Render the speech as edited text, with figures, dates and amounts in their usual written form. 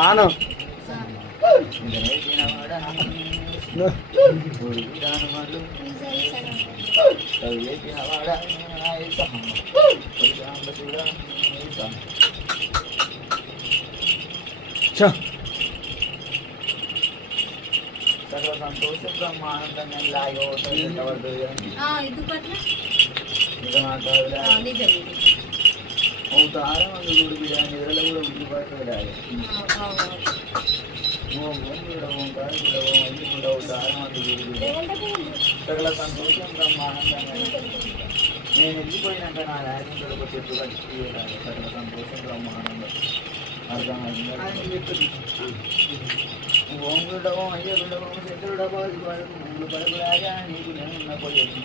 ఆను సకల సంతోష బ్రహ్మానందం లాగో అవతారం అందుడు బిడ్డ నిద్రలో కూడా ఉండిపోయి వెళ్ళాలి అవతారం అందుడు సకల సంతోషం బ్రహ్మానందంగా నేను వెళ్ళిపోయినాక నా రాజంలో ఒక చెట్టు కట్టి సకల సంతోషం బ్రహ్మానందం అర్థమైంది ఓం గుండవం అయ్యే గుండవం శంకరుడవ నీకు నేను ఉన్న పోయేది